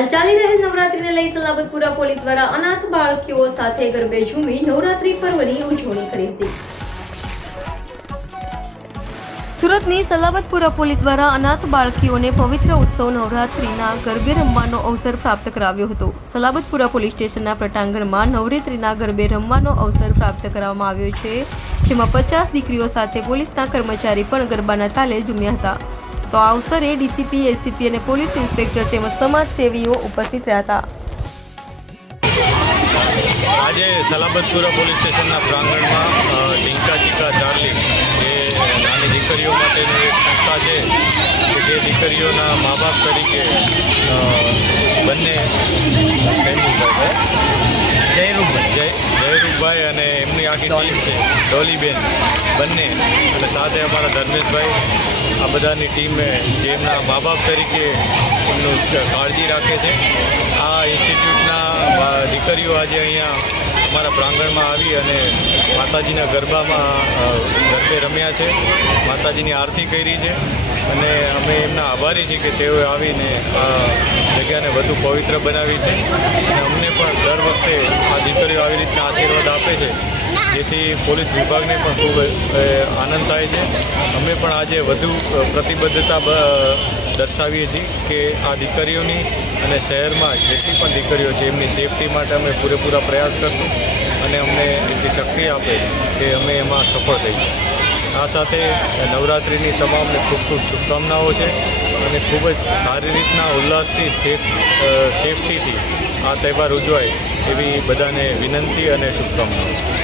હાલ ચાલી રહેલ નવરાત્રીને લઈ સલાબતપુરા પોલીસ દ્વારા અનાથ બાળકીઓ સાથે ગરબે ઝૂમી નવરાત્રી પર્વની ઉજવણી કરી હતી સુરતની સલાબતપુરા પોલીસ દ્વારા અનાથ બાળકીઓને પવિત્ર ઉત્સવ નવરાત્રીના ગરબે રમવાનો અવસર પ્રાપ્ત કરાવ્યો હતો સલાબતપુરા પોલીસ સ્ટેશનના પ્રટાંગણમાં નવરાત્રીના ગરબે રમવાનો અવસર પ્રાપ્ત કરવામાં આવ્યો છે જેમાં પચાસ દીકરીઓ સાથે પોલીસના કર્મચારી પણ ગરબાના તાલે જુમ્યા હતા તો આ અવસરે ડીસીપી એસીપી અને પોલીસ ઇન્સ્પેક્ટર તેમજ સમાજ સેવીઓ ઉપસ્થિત રહ્યા હતા આજે સલાબતપુરા પોલીસ સ્ટેશનના પ્રાંગણમાં ઢીંકા ચીકા ચાર્લી એ નાની દીકરીઓ માટેની એક સંસ્થા છે કે જે દીકરીઓના મા બાપ તરીકે બંને જયરૂપ જય જયરૂપભાઈ અને એમની આખી ટીમ છે ડોલીબેન બંને અને સાથે અમારા ધર્મેશભાઈ આ બધાની ટીમે જેમના મા બાપ તરીકે એમનું કાળજી રાખે છે આ ઇન્સ્ટિટ્યૂટના દીકરીઓ આજે અહીંયા અમારા પ્રાંગણમાં આવી અને માતાજીના ગરબામાં ગરબે રમ્યા છે માતાજીની આરતી કરી છે અને અમે એમના આભારી છીએ કે તેઓએ આવીને આ જગ્યાને વધુ પવિત્ર બનાવી છે અને અમને પણ દર વખતે આ દીકરીઓ આવી રીતના આશીર્વાદ આપે છે જેથી પોલીસ વિભાગને પણ ખૂબ આનંદ થાય છે અમે પણ આજે વધુ પ્રતિબદ્ધતા દર્શાવીએ છીએ કે આ દીકરીઓની અને શહેરમાં જેટલી પણ દીકરીઓ છે એમની સેફટી માટે અમે પૂરેપૂરા પ્રયાસ કરશું અને અમને એટલી શક્તિ આપે કે અમે એમાં સફળ થઈએ આ સાથે નવરાત્રિની તમામને ખૂબ ખૂબ શુભકામનાઓ છે અને ખૂબ જ સારી રીતના ઉલ્લાસથી સેફ સેફટીથી આ તહેવાર ઉજવાય એવી બધાને વિનંતી અને શુભકામનાઓ છે